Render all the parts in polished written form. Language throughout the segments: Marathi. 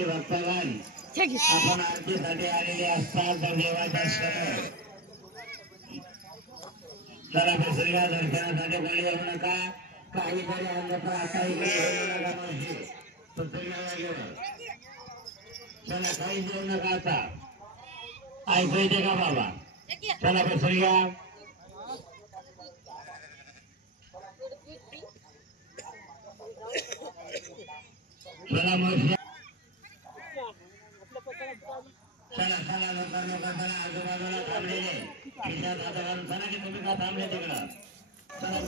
भक्तगण आपण आरतीसाठी आलेले असतात तर देवाच्या समोर चला बसल्या दर्शनासाठी कोणी येऊ नका काहीतरी आणलं तर आता इकडे येऊ नका मावशी चला काही येऊ नका आता ऐकू येते का बाबा चला बसल्या चला मावशी चला चला लोक चला आजूबाजूला थांबलेले खिशात हात घालून चला की तुम्ही का थांबले तिकडं चला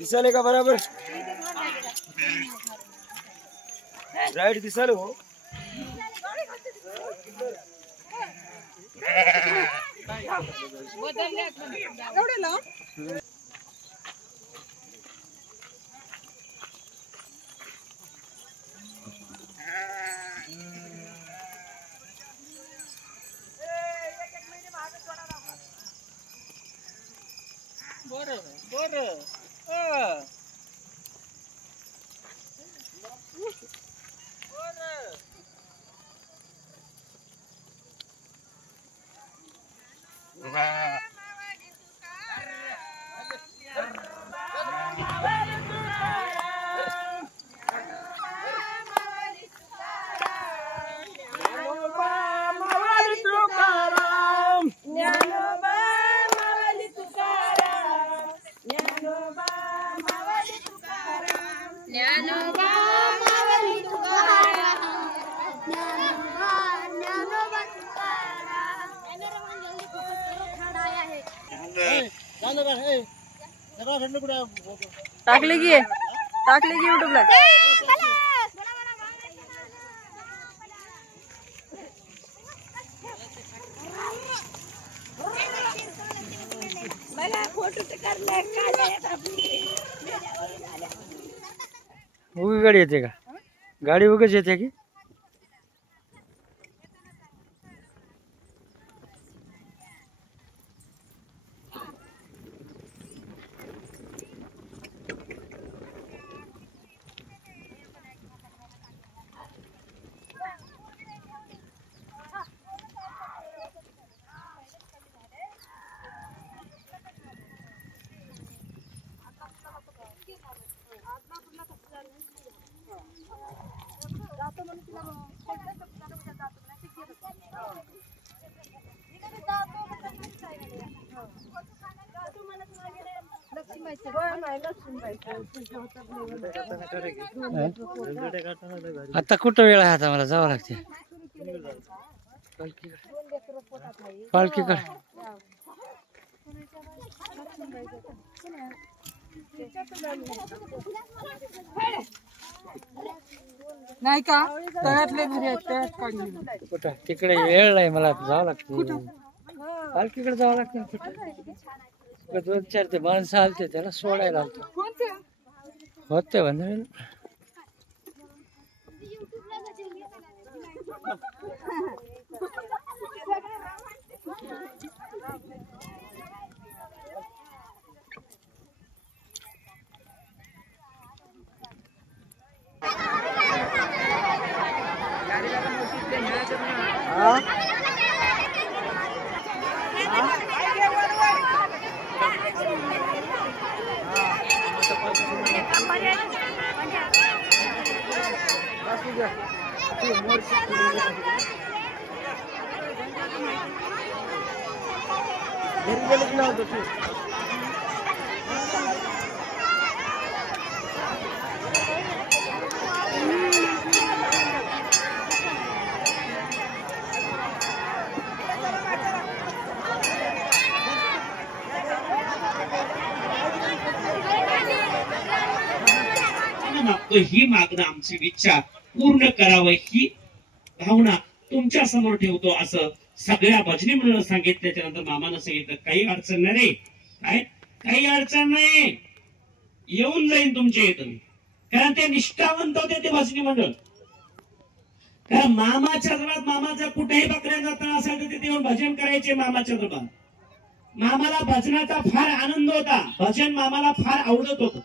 दिसाले का बराबर राइट दिसाले हो टाकले की यूट्यूबला उगी गाडी येते का गाडी उगच येते की आता कुठं वेळ आहे आता मला जावं लागते पालखीकडे नाही का तळ्यातले घरी आहेत तळ्यात काढली कुठं तिकडे वेळ नाही मला जावं लागते पालखीकडे जावं लागते दोन चार ते माणसं आलते त्याला सोडायला आलतो होते म्हणजे ही मागणं आमची इच्छा पूर्ण करावं ही भावना तुमच्या समोर ठेवतो असं सगळ्या भजनी म्हणून सांगितल्याच्या नंतर मामानं सांगितलं काही अडचण नाही रे, काय काही अडचण नाही, येऊन जाईन तुमच्या इथून. कारण ते निष्ठावंत होते ते भजनी मंडळ. कारण मामाच्या दरबारात मामाचा कुठेही बकऱ्या जाताना असायचं तिथे येऊन भजन करायचे मामाच्या दरबारात. मामाला भजनाचा फार आनंद होता, भजन मामाला फार आवडत होतं.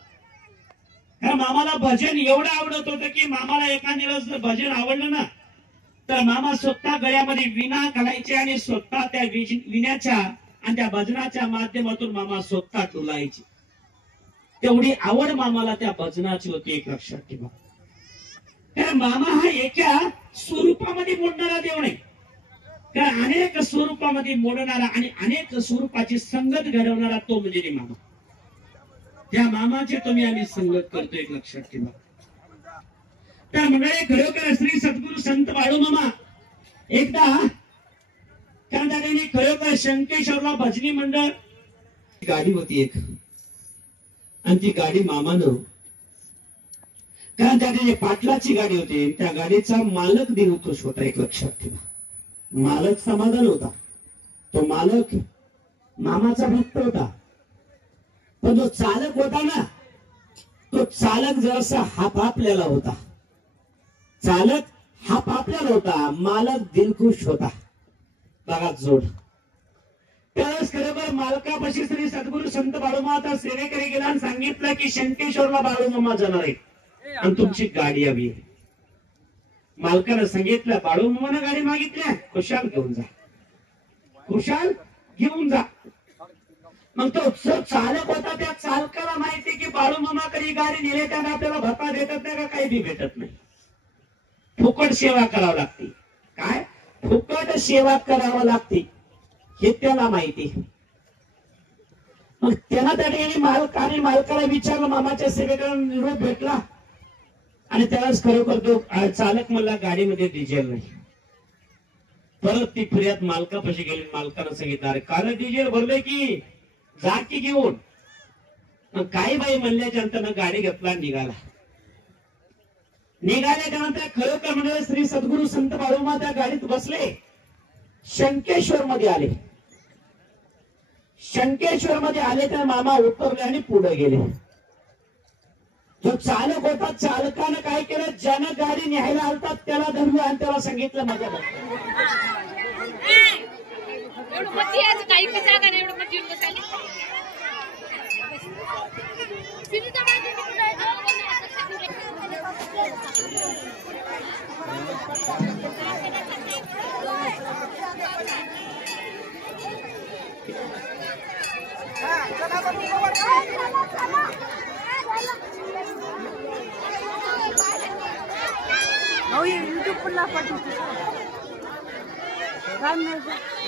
कारण मामाला भजन एवढं आवडत होतं की मामाला एका दिवस जर भजन आवडलं ना तर मामा स्वतः गळ्यामध्ये विणा घालायचे आणि स्वतः त्या विण्याच्या आणि त्या भजनाच्या माध्यमातून मामा स्वतः डोलायचे. तेवढी आवड मामाला त्या भजनाची होती, एक लक्षात ठेवा. कारण मामा हा एका स्वरूपामध्ये मोडणारा देव नाही, कारण अनेक स्वरूपामध्ये मोडणारा आणि अनेक स्वरूपाची संगत घडवणारा तो म्हणजे मामा. त्या मामाचे तुम्ही आम्ही संगत करतो, एक लक्षात ठेवा. त्या मंडळी खरोखर श्री सद्गुरु संत बाळूमामा एकदा त्या ठिकाणी खरोखर शंकेश्वरला भजनी मंडळ गाडी होती एक, आणि ती गाडी मामानं, कारण त्या ठिकाणी पाटलाची गाडी होती, त्या गाडीचा मालक दिलखुश होता, एक लक्षात ठेवा. मालक समाधान होता, तो मालक मामाचा भक्त होता. पण जो चालक होता ना, तो चालक जरासा हापापलेला होता. चालक हापापलेला होता, मालक दिलखुश होता. बघा जोड. त्यावेळेस खरोखर मालकापाशी श्री सद्गुरु संत बाळूमामाचा सेवेकरी गेला आणि सांगितलं की शंकेश्वरला बाळूमामा जाणार आहे आणि तुमची गाडी हवी आहे. मालकानं सांगितलं, बाळूमामानं गाडी मागितल्या, खुशाल घेऊन जा, खुशाल घेऊन जा. मग तो चालक होता, त्या चालकाला माहिती की बाळूमामा कधी गाडी नेले त्याला आपल्याला भत्ता भेटत नाही का, काही बी भेटत नाही, फुकट सेवा करावी लागते. काय फुकट सेवा करावं लागते हे त्याला माहिती. मग त्याला त्या ठिकाणी मालकाला विचारलं, मामाच्या सेवेकडे निरोप भेटला आणि त्यालाच खरोखर तो चालक म्हणला गाडीमध्ये डिझेल नाही. परत ती फिर्याद मालकापाशी गेली. मालकानं सांगितलं, अरे काल डिझेल भरले की जा की घेऊन. मग काही बाई म्हणल्याच्या नंतर गाडी घेतला, निघाला. निघाल्याच्या नंतर खरोखर म्हणजे श्री सद्गुरु संत बाळूमामा त्या गाडीत बसले, शंकेश्वर मध्ये आले. शंकेश्वर मध्ये आले तर मामा उतरले आणि पुढे गेले. जो चालक होता, चालकानं काय केलं, ज्यानं गाडी न्यायला आलतात त्याला धरलं आणि त्याला सांगितलं माझ्या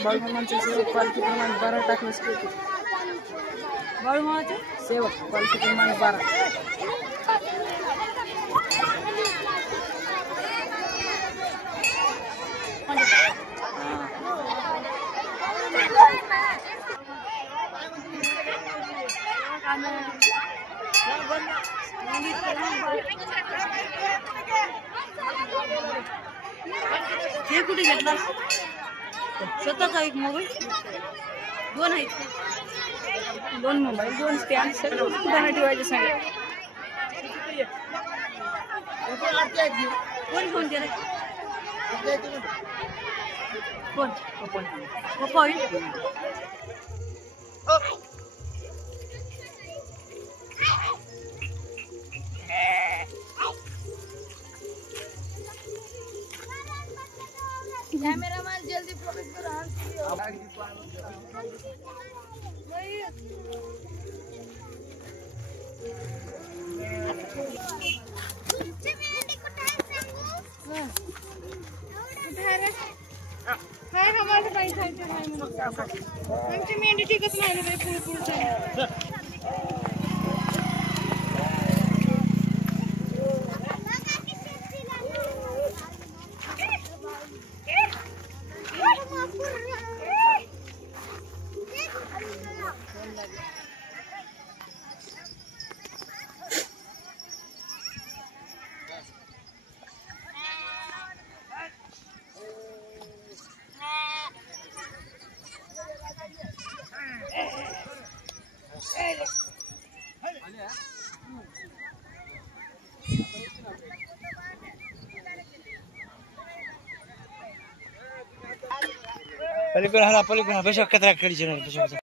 बाळूमामांचे सेवक पालखी प्रमाणे 12 टाकलेच की बाळूमामाचे सेवक पालखी प्रमाणे 12. हे कुठे घेतला स्वतःचा एक मोबाईल, 2 आहेत, 2 मोबाईल, 2 स्टँड, सगळं कुठे ठेवायचं सांगा. कोण फोन केला, कोण पप्पा कैमरामैन जल्दी फोकस करो. आमची मेंढी ठीकच नाही ना पुढे पलीकडे हाला पलीकडे बसव कचरा खेळीचे नाही बसव